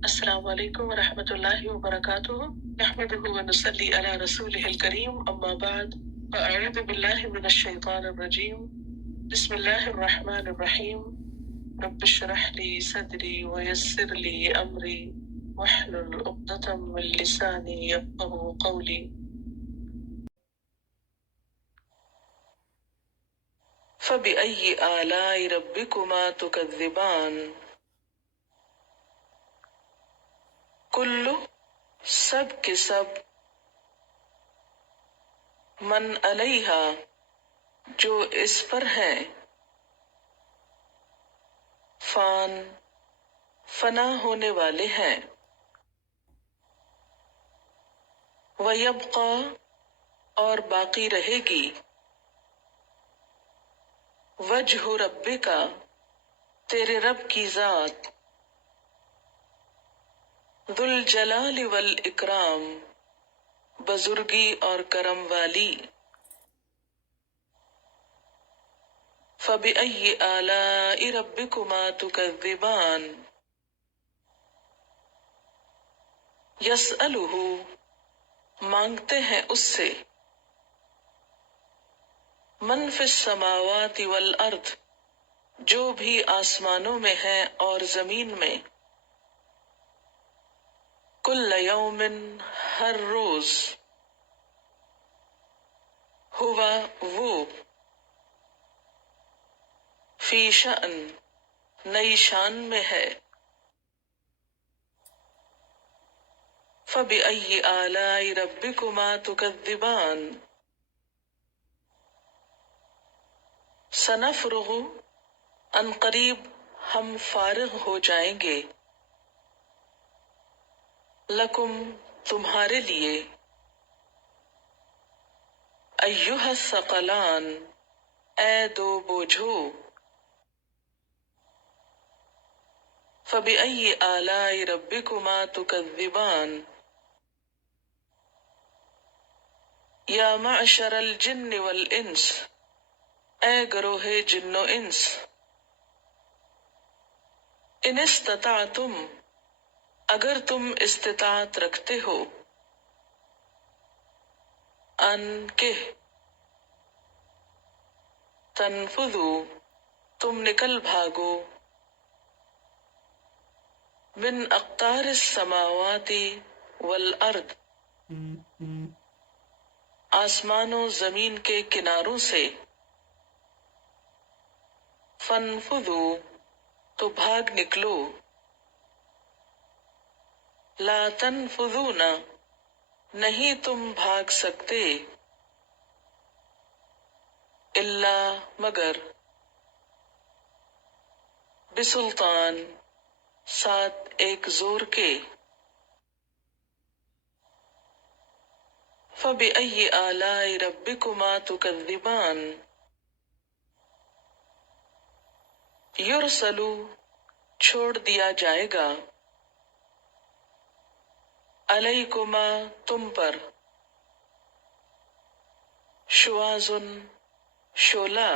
السلام علیکم ورحمۃ اللہ وبرکاتہ نحمده ونصلی علی رسولہ الکریم اما بعد فاعوذ باللہ من الشیطان الرجیم بسم اللہ الرحمن الرحیم رب اشرح لی صدری ویسر لی امری واحلل عقدۃ من لسانی یفقهوا قولی فبأي آلاء ربكما تكذبان کلو سب کے سب من علیہا جو اس پر ہیں فان فنا ہونے والے ہیں ویبقا اور باقی رہے گی وجہ ربک تیرے رب کی ذات ذو الجلال والاکرام بزرگی اور کرم والی فبأي آلاء ربكما تكذبان یسألہ مانگتے ہیں اس سے من فی السماوات والارض جو بھی آسمانوں میں ہیں اور زمین میں کل یوم ہر روز ہوا وہ فی شأن نئی شان میں ہے فبأي آلاء ربكما تكذبان سنفرغ ان قریب ہم فارغ ہو جائیں گے لکم تمہارے لیے ایھا الثقلان اے دو بوجھو فبأي آلاء ربكما تكذبان یا معشر الجن والانس اے گروہ جن و انس ان استطعتم اگر تم استطاعت رکھتے ہو ان کہ تنفذو تم نکل بھاگو من اقطار السماوات والارض آسمان و زمین کے کناروں سے فانفذو تو بھاگ نکلو لا تنفذون نہیں تم بھاگ سکتے الا مگر بسلطان ساتھ ایک زور کے فبأي آلاء ربكما تكذبان یرسلو چھوڑ دیا جائے گا علیکما تم پر شواظ شعلہ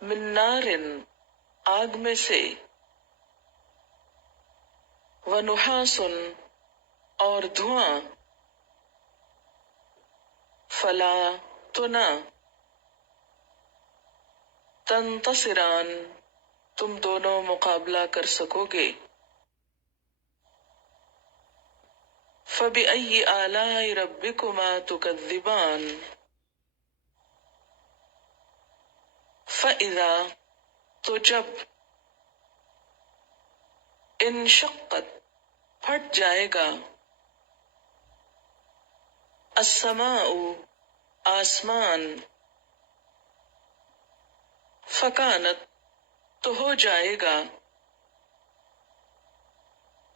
من نار آگ میں سے ونحاس اور دھواں فلا تو نہ تنتصران تم دونوں مقابلہ کر سکو گے فبأي آلاء ربكما تكذبان فإذا تو جب انشقت پھٹ جائے گا السماء آسمان فکانت تو ہو جائے گا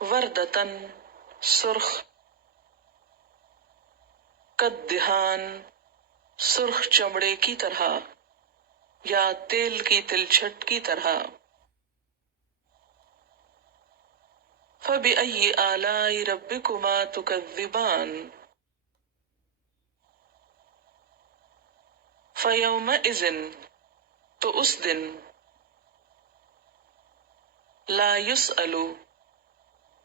وردتن سرخ کدہان سرخ چمڑے کی طرح یا تیل کی تلچھٹ کی طرح فبأي آلاء ربكما تكذبان فیومئذ تو اس دن لا یسأل،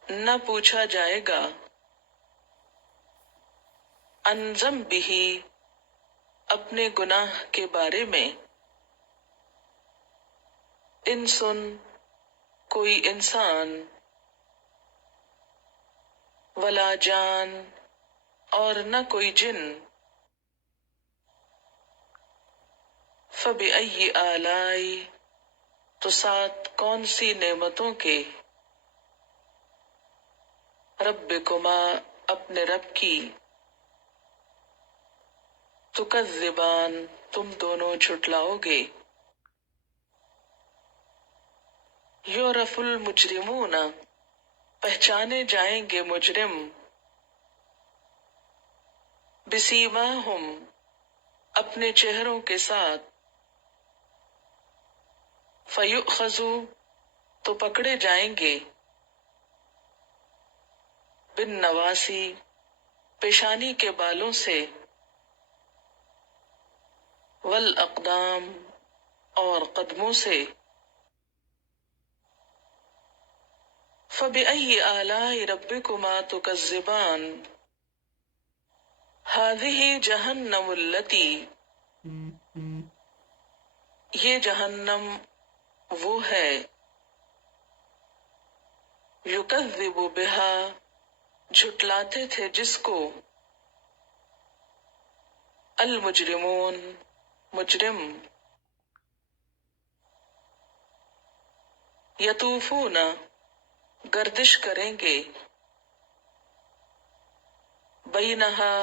نہ پوچھا جائے گا، عن ذنبہ، اپنے گناہ کے بارے میں، انسن، کوئی انسان، ولا جان، اور نہ کوئی جن، فبأی آلاء، تو ساتھ کون سی نعمتوں کے، ربکما، اپنے رب کی، تکذبان، تم دونوں جھٹلاؤ گے، یعرف المجرمون، پہچانے جائیں گے مجرم، بسیماہم، اپنے چہروں کے ساتھ، فیؤخذوا، تو پکڑے جائیں گے، بالنواسی، پیشانی کے بالوں سے، والاقدام، اور قدموں سے، فبأی آلاء ربکما تکذبان، هذه جہنم التی، یہ جہنم وہ ہے، یکذب بہا، جھٹلاتے تھے جس کو، المجرمون، مجرم، یطوفون، گردش کریں گے، بینہا،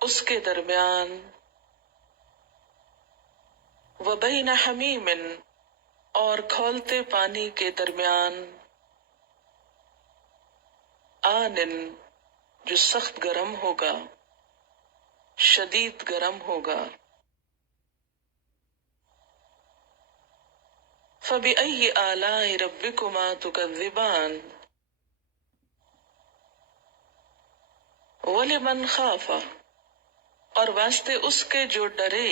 اس کے درمیان، وبین حمیم، اور کھولتے پانی کے درمیان، آنن، جو سخت گرم ہوگا، شدید گرم ہوگا، فبأی آلاء ربکما تکذبان، ولمن خاف، اور واسطے اس کے جو ڈرے،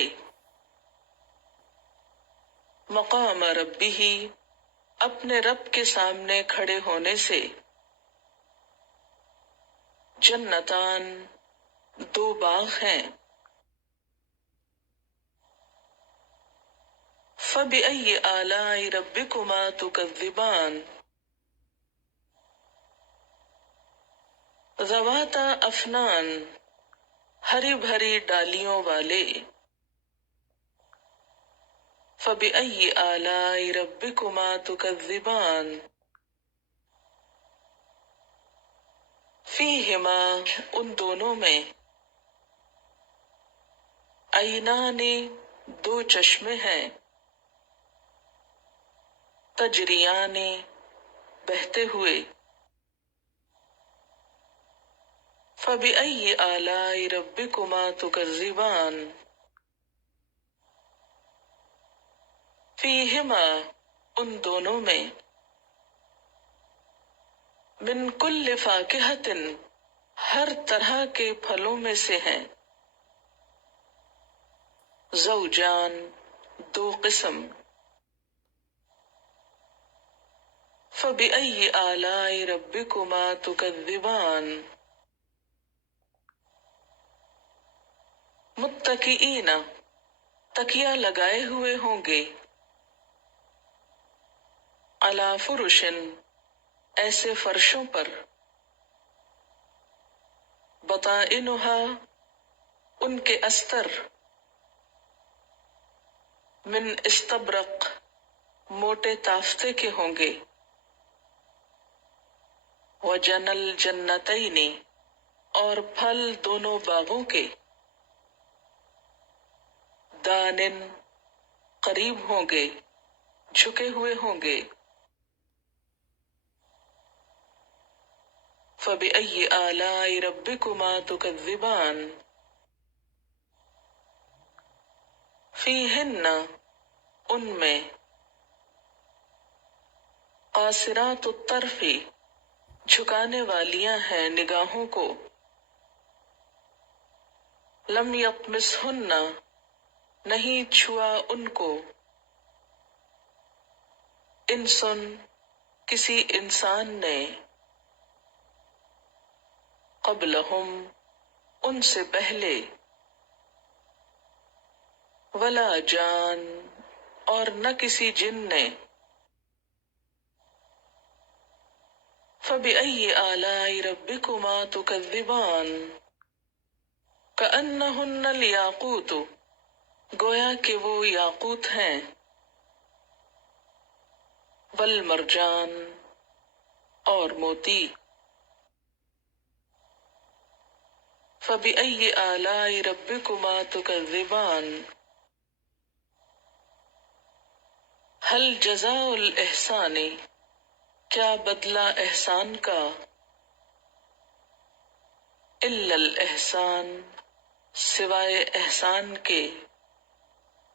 مقام ربہ، اپنے رب کے سامنے کھڑے ہونے سے، جنتان، دو باغ ہیں، فبأی آلاء ربکما تکذبان، ذواتا افنان، ہری بھری ڈالیوں والے، فبأی آلاء ربکما تکذبان، فیہما، ان دونوں میں، عینان، دو چشمے ہیں، تجریان، بہتے ہوئے، فبأی آلاء ربکما تکذبان، فیہما، ان دونوں میں، من کل فاکہۃ، ہر طرح کے پھلوں میں سے ہیں، زوجان، دو قسم، فبأی آلاء ربکما تکذبان، متکئین، تکیہ لگائے ہوئے ہوں گے، علی فرش، ایسے فرشوں پر، بطائنہا، ان کے استر، من استبرق، موٹے تافتے کے ہوں گے، وجن الجنتین، اور پھل دونوں باغوں کے، دانن، قریب ہوں گے، جھکے ہوئے ہوں گے، فبأی آلاء ربکما تکذبان، فیہن، ان میں، قاصرات الطرف، جھکانے والیاں ہیں نگاہوں کو، لم یطمثہن، نہیں چھوا ان کو، انسن، کسی انسان نے قبلہم ان سے پہلے ولا جان اور نہ کسی جن نے فبأي آلاء ربكما تكذبان كأنهن الياقوت گویا کہ وہ یاقوت ہیں والمرجان اور موتی فبأي آلاء ربكما تكذبان هل جزاء الإحسان کیا بدلہ احسان کا الا الاحسان سوائے احسان کے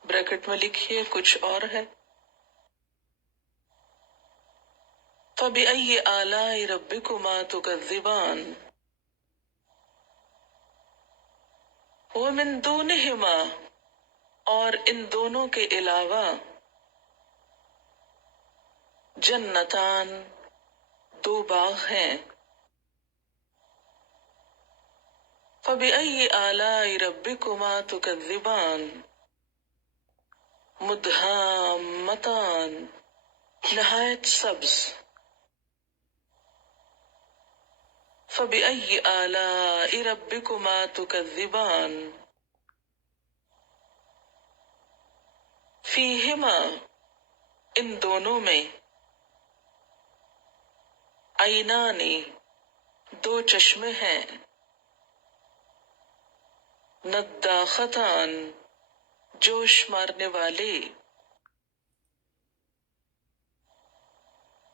بریکٹ میں لکھیے کچھ اور ہے فبأي آلاء ربكما تكذبان ومن دونہما اور ان دونوں کے علاوہ جنتان دو باغ ہیں فبأي آلاء ربكما تكذبان مدہامتان نہایت سبز فبأي آلاء ربكما تكذبان فیہما ان دونوں میں عینانی دو چشمے ہیں نداختان جوش مارنے والے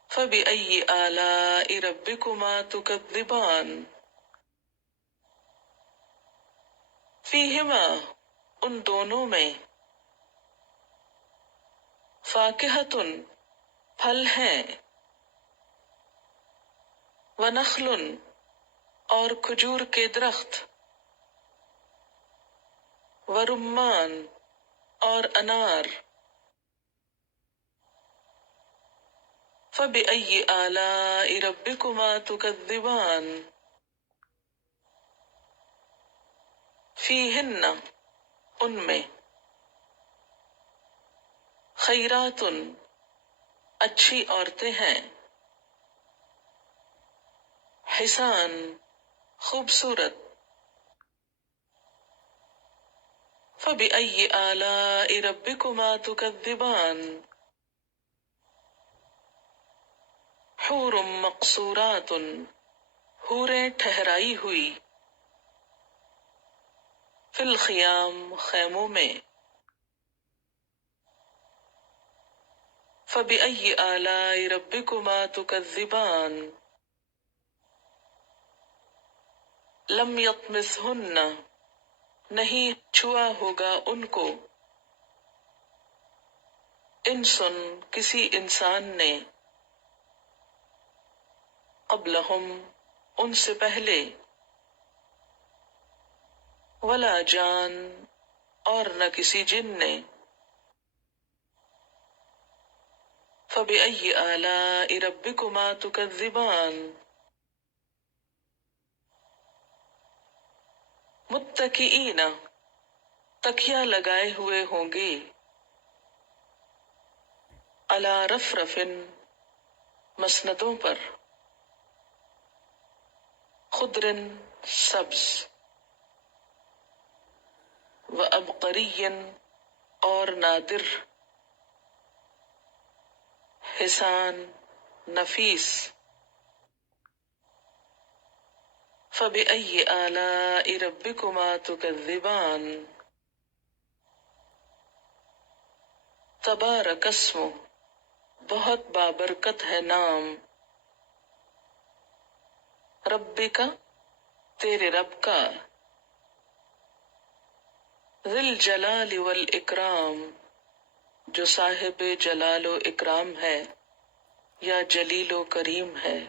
فبأي آلاء ربكما تكذبان فیہما ان دونوں میں فاکہۃ پھل ہیں ونخل اور کھجور کے درخت ورمان اور انار فبأي آلاء ربكما تكذبان فیہن ان میں خیرات اچھی عورتیں ہیں حسان خوبصورت فبأي آلاء ربكما تكذبان حور مقصورات حوریں ٹھہرائی ہوئی فی الخیام خیموں میں فبأي آلاء ربكما تكذبان لم یطمثہن نہیں چھوا ہوگا ان کو انسن کسی انسان نے قبلہم ان سے پہلے ولا جان اور نہ کسی جن نے فبأي آلاء ربكما تكذبان متکئین تکیہ لگائے ہوئے ہوں گے علی رفرف مسندوں پر خضر سبز وعبقری اور نادر حسان نفیس فبأي آلاء ربكما تكذبان تبارک اسمہ بہت بابرکت ہے نام ربک تیرے رب کا ذی الجلال والاکرام جو صاحب جلال و اکرام ہے یا جلیل و کریم ہے